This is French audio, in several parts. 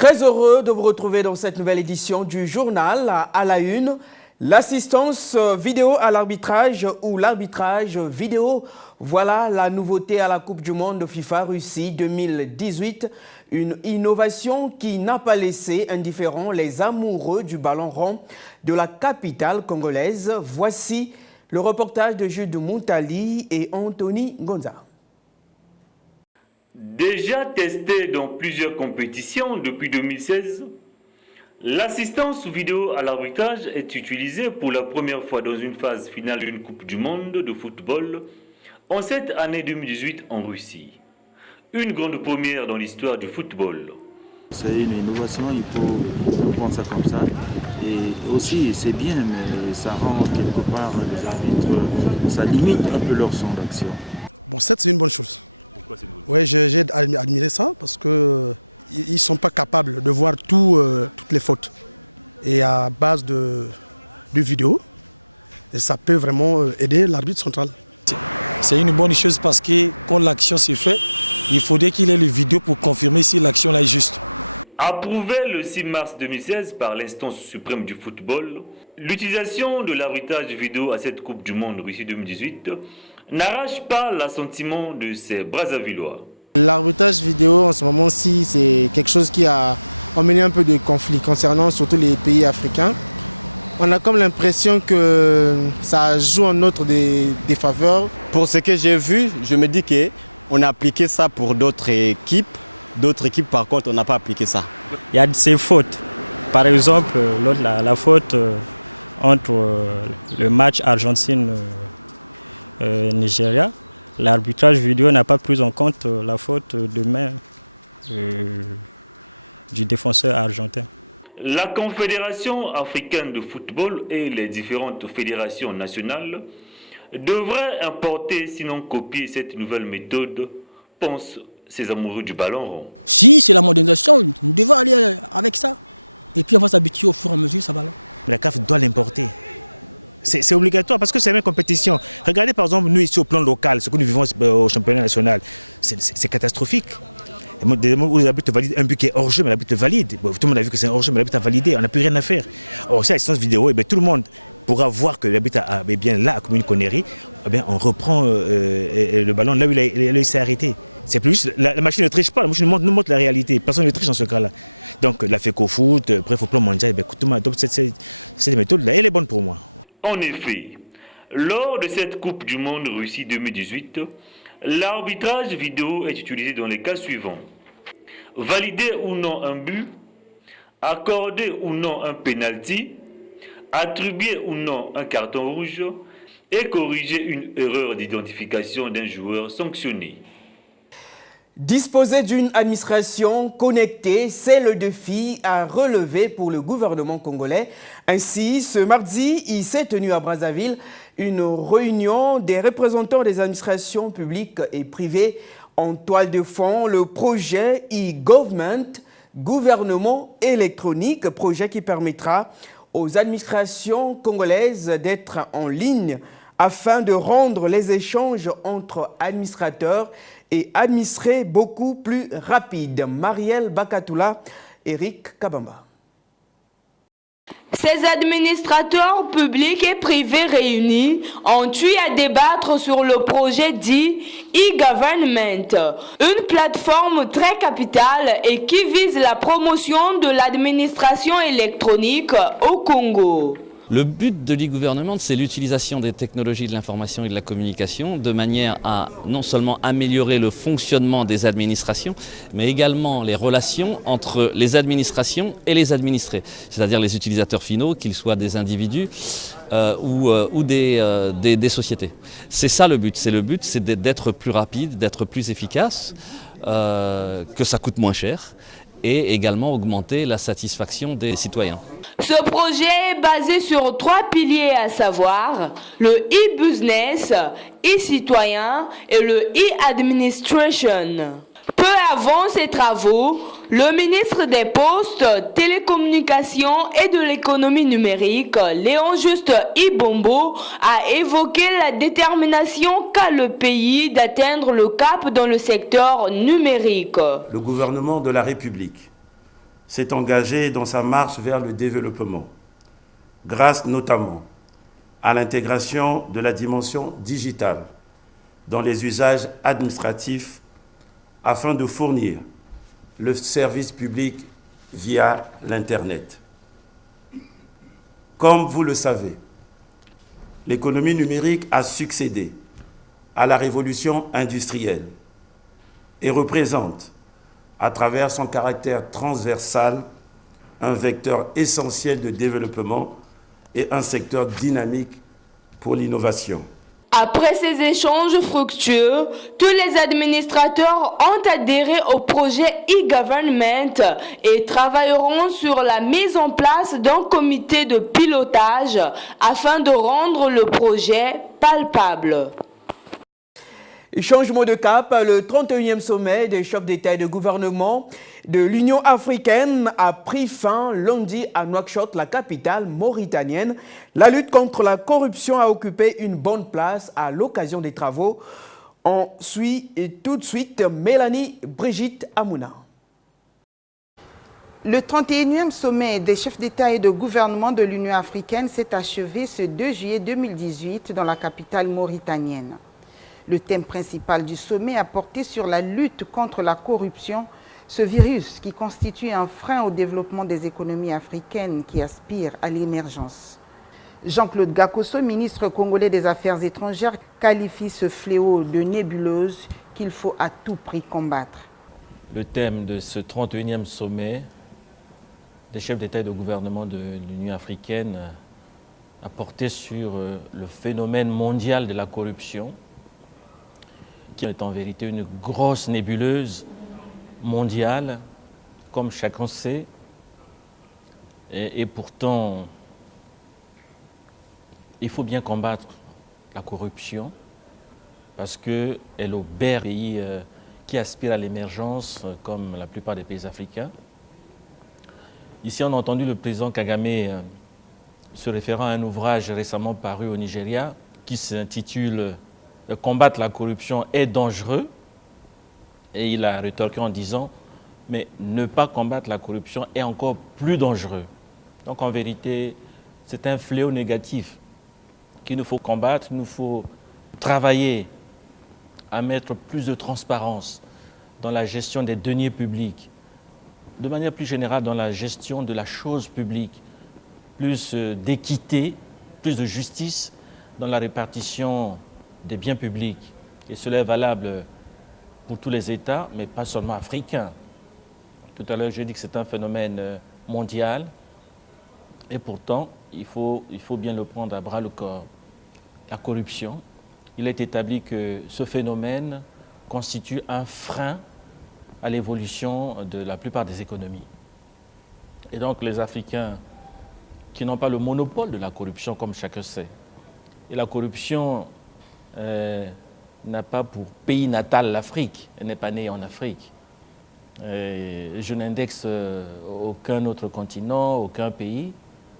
Très heureux de vous retrouver dans cette nouvelle édition du journal à la une. L'assistance vidéo à l'arbitrage ou l'arbitrage vidéo, voilà la nouveauté à la Coupe du Monde FIFA Russie 2018. Une innovation qui n'a pas laissé indifférents les amoureux du ballon rond de la capitale congolaise. Voici le reportage de Jude Moutali et Anthony Gonza. Déjà testé dans plusieurs compétitions depuis 2016, l'assistance vidéo à l'arbitrage est utilisée pour la première fois dans une phase finale d'une Coupe du Monde de football en cette année 2018 en Russie. Une grande première dans l'histoire du football. C'est une innovation, il faut prendre ça comme ça. Et aussi, c'est bien, mais ça rend quelque part les arbitres, ça limite un peu leur champ d'action. Bon, c'est une bonne chose. Pourquoi c'est une bonne chose? Oui, j'ai admiré ça parce qu'ils ne sont pas capables de voir toutes les fautes. Et à base de vidéos, et ça peut vraiment aider l'arbitre central. C'est une bonne chose parce que quand l'action se fait, il faudrait qu'il ait les vidéos pour confirmer si l'action là est juste. Approuvé le 6 mars 2016 par l'instance suprême du football, l'utilisation de l'arbitrage vidéo à cette Coupe du Monde Russie 2018 n'arrache pas l'assentiment de ces Brazzavillois. L'arbitrage vidéo en ce moment-ci, c'est quelque chose qui a emmené un peu de conflit concernant surtout les pays africains. On a comme l'impression que ça joue en notre défaveur. Pour ce que j'ai vu, je me dis qu'on a appliqué ça pour d'autres équipes. D'autres équipes, par contre, on n'a pas appliqué ça. Il y a de ces fautes. Par exemple, la faute entre le match Argentine-Nigeria, l'arbitrage vidéo n'a pas pris en compte la faute de main du défenseur argentin. La Confédération africaine de football et les différentes fédérations nationales devraient importer, sinon copier cette nouvelle méthode, pensent ces amoureux du ballon rond. Si c'est la modernisation, nous devons aller avec ça. Et puis on va s'habituer au fur et à mesure, ça va là. La CAF doit l'importer. C'est obligatoire parce que c'est la même compétition. Regardez par exemple, nous ici au plan local, ce que nous vivons au championnat national, c'est catastrophique. Des moments où l'arbitre valide un but qui est hors jeu, mais l'arbitre valide. Bon, tout le monde a vu que c'est hors jeu, mais l'arbitre a validé, on n'a plus rien à faire. Or, si à l'assistance vidéo, tout le monde pourra voir que l'arbitre a bien là commis une connerie, on reprend le ballon là où il s'est arrêté. C'est plus juste, la machine ne triche pas, la machine nous montre la réalité. Personne ne triche dans ce cas-là. Donc la FECO Foot, bref, au plan mondial, donc cette méthode-là, elle est bonne pour moi. En effet, lors de cette Coupe du Monde Russie 2018, l'arbitrage vidéo est utilisé dans les cas suivants. Valider ou non un but, accorder ou non un penalty, attribuer ou non un carton rouge et corriger une erreur d'identification d'un joueur sanctionné. Disposer d'une administration connectée, c'est le défi à relever pour le gouvernement congolais. Ainsi, ce mardi, il s'est tenu à Brazzaville une réunion des représentants des administrations publiques et privées en toile de fond. Le projet e-government, gouvernement électronique, projet qui permettra aux administrations congolaises d'être en ligne afin de rendre les échanges entre administrateurs et administrés beaucoup plus rapides. Marielle Bakatoula, Eric Kabamba. Ces administrateurs publics et privés réunis ont eu à débattre sur le projet dit e-government, une plateforme très capitale et qui vise la promotion de l'administration électronique au Congo. Le but de l'e-gouvernement, c'est l'utilisation des technologies de l'information et de la communication de manière à non seulement améliorer le fonctionnement des administrations, mais également les relations entre les administrations et les administrés, c'est-à-dire les utilisateurs finaux, qu'ils soient des individus ou des sociétés. C'est ça le but, c'est d'être plus rapide, d'être plus efficace, que ça coûte moins cher, et également augmenter la satisfaction des citoyens. Ce projet est basé sur 3 piliers, à savoir le e-business, e-citoyen et le e-administration. Peu avant ces travaux, le ministre des Postes, Télécommunications et de l'économie numérique, Léon Juste Ibombo, a évoqué la détermination qu'a le pays d'atteindre le cap dans le secteur numérique. Le gouvernement de la République s'est engagé dans sa marche vers le développement, grâce notamment à l'intégration de la dimension digitale dans les usages administratifs afin de fournir le service public via l'Internet. Comme vous le savez, l'économie numérique a succédé à la révolution industrielle et représente, à travers son caractère transversal, un vecteur essentiel de développement et un secteur dynamique pour l'innovation. Après ces échanges fructueux, tous les administrateurs ont adhéré au projet e-government et travailleront sur la mise en place d'un comité de pilotage afin de rendre le projet palpable. Changement de cap, le 31e sommet des chefs d'État et de gouvernement de l'Union africaine a pris fin lundi à Nouakchott, la capitale mauritanienne. La lutte contre la corruption a occupé une bonne place à l'occasion des travaux. On suit tout de suite Mélanie Brigitte Amouna. Le 31e sommet des chefs d'État et de gouvernement de l'Union africaine s'est achevé ce 2 juillet 2018 dans la capitale mauritanienne. Le thème principal du sommet a porté sur la lutte contre la corruption, ce virus qui constitue un frein au développement des économies africaines qui aspirent à l'émergence. Jean-Claude Gakoso, ministre congolais des Affaires étrangères, qualifie ce fléau de nébuleuse qu'il faut à tout prix combattre. Le thème de ce 31e sommet des chefs d'État et de gouvernement de l'Union africaine a porté sur le phénomène mondial de la corruption, qui est en vérité une grosse nébuleuse mondiale, comme chacun sait, et pourtant, il faut bien combattre la corruption parce qu'elle obère les pays qui aspirent à l'émergence, comme la plupart des pays africains. Ici, on a entendu le président Kagame se référant à un ouvrage récemment paru au Nigeria qui s'intitule « Combattre la corruption est dangereux ». Et il a rétorqué en disant « Mais ne pas combattre la corruption est encore plus dangereux ». Donc en vérité, c'est un fléau négatif qu'il nous faut combattre. Il nous faut travailler à mettre plus de transparence dans la gestion des deniers publics, de manière plus générale dans la gestion de la chose publique, plus d'équité, plus de justice dans la répartition des biens publics. Et cela est valable pour tous les États, mais pas seulement africains. Tout à l'heure, j'ai dit que c'est un phénomène mondial, et pourtant, il faut bien le prendre à bras le corps. La corruption, il est établi que ce phénomène constitue un frein à l'évolution de la plupart des économies. Et donc, les Africains qui n'ont pas le monopole de la corruption, comme chacun sait, et la corruption n'a pas pour pays natal l'Afrique, elle n'est pas née en Afrique. Je n'indexe aucun autre continent, aucun pays,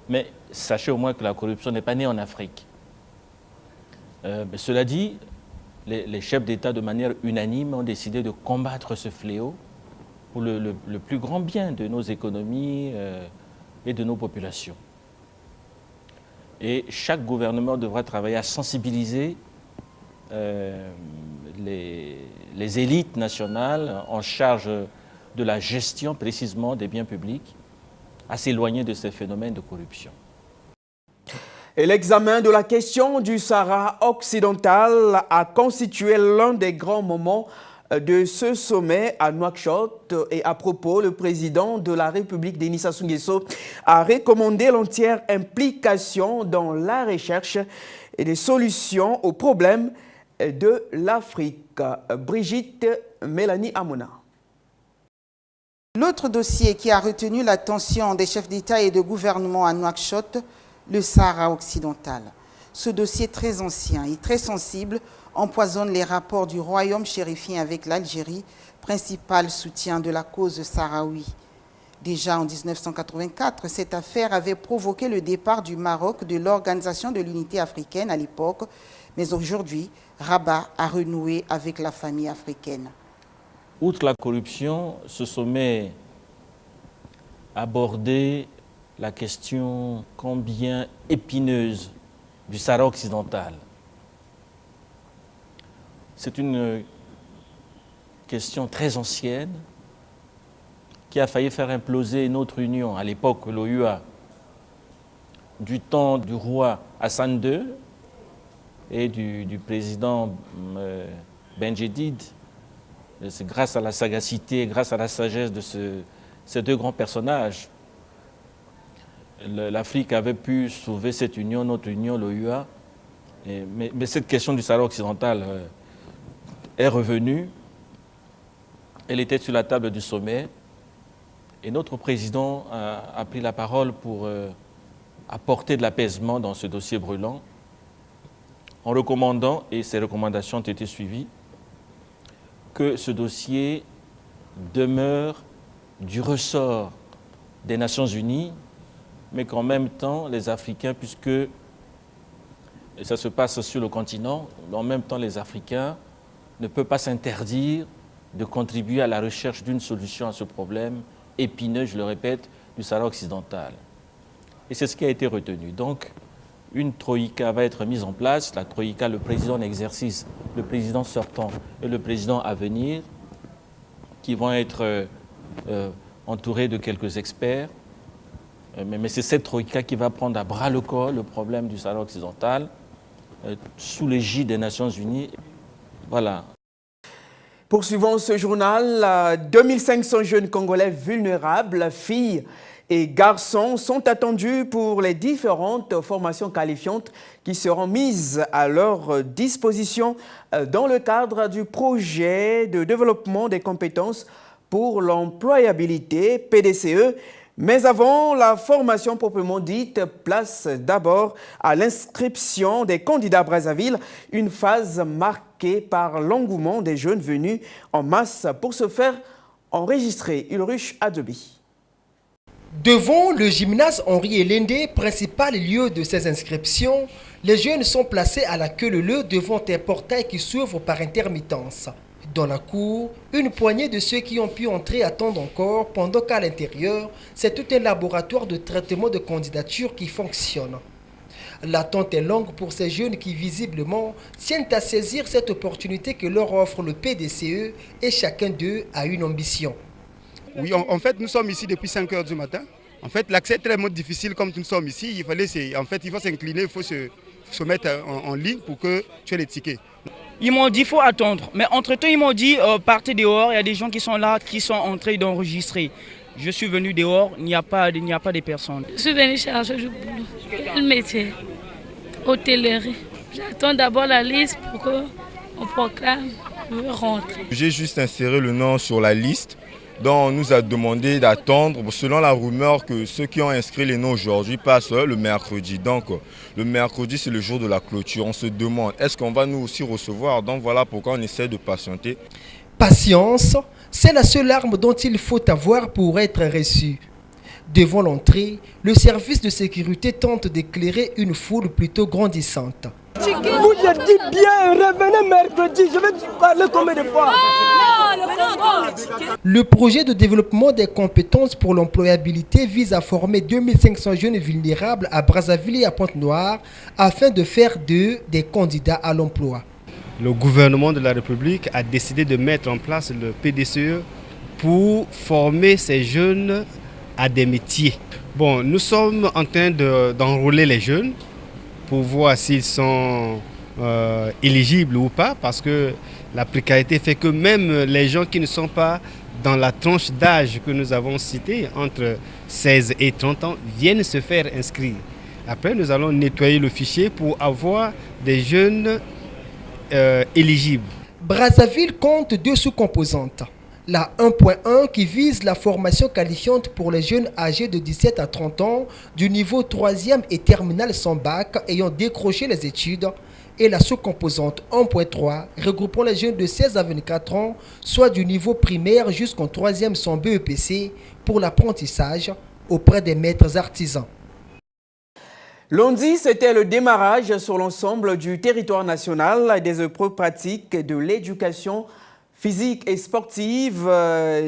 mais sachez au moins que la corruption n'est pas née en Afrique. Mais cela dit, les chefs d'État, de manière unanime, ont décidé de combattre ce fléau pour le plus grand bien de nos économies et de nos populations. Et chaque gouvernement devra travailler à sensibiliser les élites nationales en charge de la gestion précisément des biens publics, à s'éloigner de ces phénomènes de corruption. Et l'examen de la question du Sahara occidental a constitué l'un des grands moments de ce sommet à Nouakchott. Et à propos, le président de la République, Denis Sassou Nguesso, a recommandé l'entière implication dans la recherche et des solutions aux problèmes de l'Afrique. Brigitte Mélanie Amouna. L'autre dossier qui a retenu l'attention des chefs d'État et de gouvernement à Nouakchott, le Sahara occidental. Ce dossier très ancien et très sensible empoisonne les rapports du royaume chérifien avec l'Algérie, principal soutien de la cause sahraoui. Déjà en 1984, cette affaire avait provoqué le départ du Maroc de l'Organisation de l'Unité africaine à l'époque, mais aujourd'hui, Rabat a renoué avec la famille africaine. Outre la corruption, ce sommet aborder la question combien épineuse du Sahara occidental. C'est une question très ancienne qui a failli faire imploser notre union à l'époque, l'OUA, du temps du roi Hassan II et du président Benjedid. C'est grâce à la sagacité, grâce à la sagesse de ces deux grands personnages, l'Afrique avait pu sauver cette union, notre union, l'OUA. Mais cette question du Sahara occidental est revenue. Elle était sur la table du sommet. Et notre président a pris la parole pour apporter de l'apaisement dans ce dossier brûlant, en recommandant, et ces recommandations ont été suivies, que ce dossier demeure du ressort des Nations Unies, mais qu'en même temps, les Africains, puisque ça se passe sur le continent, en même temps, les Africains ne peuvent pas s'interdire de contribuer à la recherche d'une solution à ce problème épineux, je le répète, du Sahara occidental. Et c'est ce qui a été retenu. Donc, une troïka va être mise en place. La troïka, le président en exercice, le président sortant et le président à venir, qui vont être entourés de quelques experts. Mais c'est cette troïka qui va prendre à bras le corps le problème du Sahara occidental, sous l'égide des Nations Unies. Voilà. Poursuivons ce journal. 2500 jeunes Congolais vulnérables, filles et garçons, sont attendus pour les différentes formations qualifiantes qui seront mises à leur disposition dans le cadre du projet de développement des compétences pour l'employabilité, PDCE. Mais avant la formation proprement dite, place d'abord à l'inscription des candidats à Brazzaville, une phase marquée par l'engouement des jeunes venus en masse pour se faire enregistrer. Ulrich Adebi. Devant le gymnase Henri Elende, principal lieu de ces inscriptions, les jeunes sont placés à la queue leu devant un portail qui s'ouvre par intermittence. Dans la cour, une poignée de ceux qui ont pu entrer attendent encore, pendant qu'à l'intérieur, c'est tout un laboratoire de traitement de candidature qui fonctionne. L'attente est longue pour ces jeunes qui, visiblement, tiennent à saisir cette opportunité que leur offre le PDCE et chacun d'eux a une ambition. Oui, en fait, nous sommes ici depuis 5 h du matin. En fait, l'accès est très difficile comme nous sommes ici. Il faut s'incliner, il faut se mettre en ligne pour que tu aies les tickets. Ils m'ont dit qu'il faut attendre. Mais entre-temps, ils m'ont dit partez dehors, il y a des gens qui sont là, qui sont en train d'enregistrer. Je suis venu dehors, il n'y a pas de personnes. Je suis venu chercher du boulot. Quel métier? Hôtellerie. J'attends d'abord la liste pour qu'on proclame. Je veux rentrer. J'ai juste inséré le nom sur la liste. Donc on nous a demandé d'attendre, selon la rumeur que ceux qui ont inscrit les noms aujourd'hui passent le mercredi. Donc le mercredi c'est le jour de la clôture. On se demande est-ce qu'on va nous aussi recevoir. Donc voilà pourquoi on essaie de patienter. Patience, c'est la seule arme dont il faut avoir pour être reçu. Devant l'entrée, le service de sécurité tente d'éclairer une foule plutôt grandissante. Vous je dis bien, revenez mercredi, je vais parler combien de fois. Le projet de développement des compétences pour l'employabilité vise à former 2500 jeunes vulnérables à Brazzaville et à Pointe-Noire afin de faire d'eux des candidats à l'emploi. Le gouvernement de la République a décidé de mettre en place le PDCE pour former ces jeunes à des métiers. Bon, nous sommes en train d'enrôler les jeunes pour voir s'ils sont éligibles ou pas, parce que la précarité fait que même les gens qui ne sont pas dans la tranche d'âge que nous avons citée, entre 16 et 30 ans, viennent se faire inscrire. Après, nous allons nettoyer le fichier pour avoir des jeunes éligibles. Brazzaville compte 2 sous-composantes. La 1.1 qui vise la formation qualifiante pour les jeunes âgés de 17 à 30 ans du niveau 3e et terminal sans bac ayant décroché les études, et la sous-composante 1.3 regroupant les jeunes de 16 à 24 ans, soit du niveau primaire jusqu'en 3e sans BEPC pour l'apprentissage auprès des maîtres artisans. Lundi, c'était le démarrage sur l'ensemble du territoire national des épreuves pratiques de l'éducation physique et sportive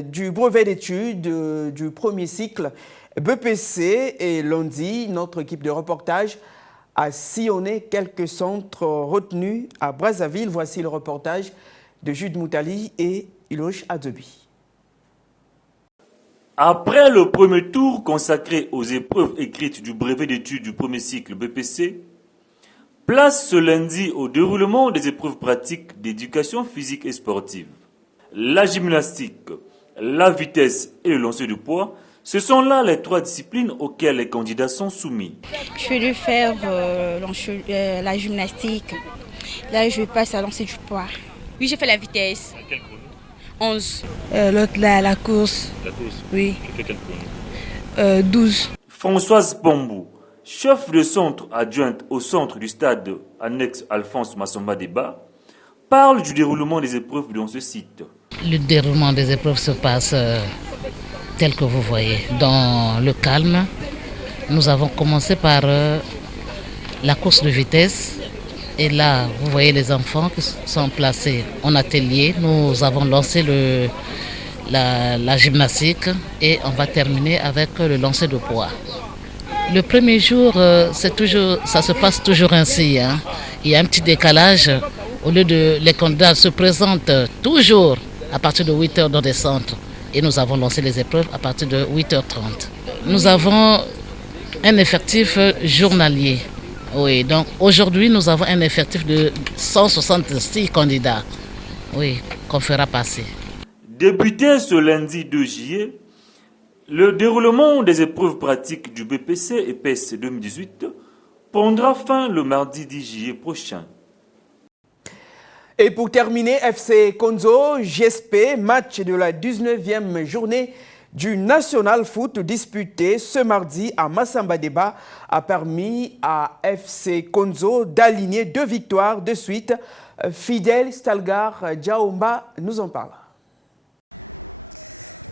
du brevet d'études du premier cycle BPC. Et lundi, notre équipe de reportage a sillonné quelques centres retenus à Brazzaville. Voici le reportage de Jude Moutali et Iloche Adebi. Après le premier tour consacré aux épreuves écrites du brevet d'études du premier cycle BPC, place ce lundi au déroulement des épreuves pratiques d'éducation physique et sportive. La gymnastique, la vitesse et le lancer de poids, ce sont là les 3 disciplines auxquelles les candidats sont soumis. Je vais faire la gymnastique. Là, je passe à lancer du poids. Oui, j'ai fait la vitesse. Quel chrono? 11. L'autre, la course. La course? Oui. Tu fais quel chrono? 12. Françoise Pombou, chef de centre adjointe au centre du stade annexe Alphonse Massamba Débat, parle du déroulement des épreuves dans ce site. Le déroulement des épreuves se passe tel que vous voyez, dans le calme. Nous avons commencé par la course de vitesse. Et là, vous voyez les enfants qui sont placés en atelier. Nous avons lancé la gymnastique et on va terminer avec le lancer de poids. Le premier jour, ça se passe toujours ainsi. Hein. Il y a un petit décalage. Au lieu de les candidats se présentent toujours à partir de 8h dans des centres. Et nous avons lancé les épreuves à partir de 8h30. Nous avons un effectif journalier. Oui, donc aujourd'hui, nous avons un effectif de 166 candidats, oui, qu'on fera passer. Débuté ce lundi 2 juillet, le déroulement des épreuves pratiques du BPC et PES 2018 prendra fin le mardi 10 juillet prochain. Et pour terminer, FC Konzo, GSP, match de la 19e journée du National Foot disputé ce mardi à Massamba Débat a permis à FC Konzo d'aligner 2 victoires de suite. Fidel Stalgar Djaomba nous en parle.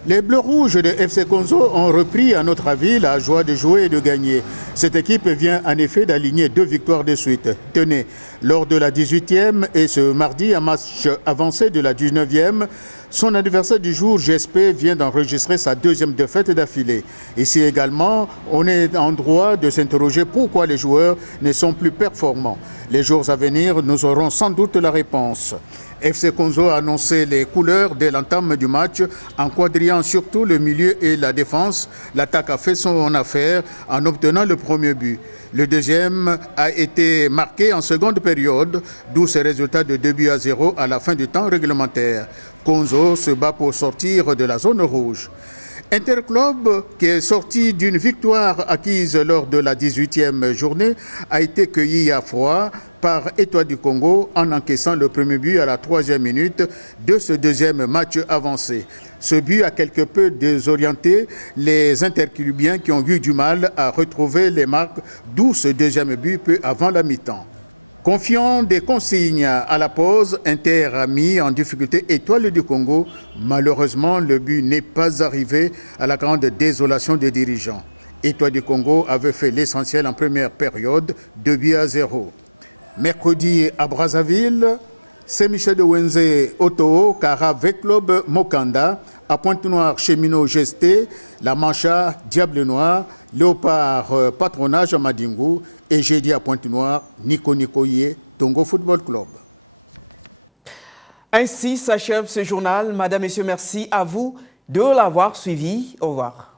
Les Bleus-Rouges de FC Konzo ont repris, à notre avis, la joie de jouer et de gagner. Cette équipe vient en effet d'aligner 2 victoires de suite. Tenez, lors de la 18e et ce mardi, un match avancé de la 19e, son adversaire du jour, GSP, vient d'enregistrer sa 2e défaite d'affilée. Ici également, on est en droit de s'interroger pourquoi les joueurs ne sont plus performants. Les jours à venir, nous aurons sans doute la réponse. FC Konzo a annoncé les couleurs dès l'entame du match en quadrillant surtout le milieu et la défense. L'attaque a fait son affaire en obtenant le premier but. Le deuxième a été marqué en seconde période, d'où ce résultat de 2-0 à la fin du temps réglementaire. Konzo se bat pour sortir de la zone rouge. Interclub, qui est sorti d'une victoire acquise lors de la 18e journée, a été cueilli à froid par Étoile du Congo en encaissant le premier but à la 3e minute de ce deuxième match avancé. Ce but a quelque peu désorienté les interclubiens qui ont eu du mal à retrouver les marques, d'où ce deuxième but peu avant la mi-temps. Confiant des consignes à la pause, Inter a mis en difficulté Étoile du Congo. Malheureusement, le but n'est pas arrivé à la grande désolation des dirigeants. Étoile du Congo avait fait l'essentiel en première période, 2-0. Mercredi à Brazzaville, Saint-Michel de Wenze, Oto, Kara, Veclub, Mokanda, à Pointe-Noire, Cheminot, Gesté, La Mancha, Diable Noir, Léopard, Patronage à Madingou et jeudi à Pointe-Noire, Nico Nicoye, Tongo Football Club. Ainsi s'achève ce journal. Madame, Messieurs, merci à vous de l'avoir suivi. Au revoir.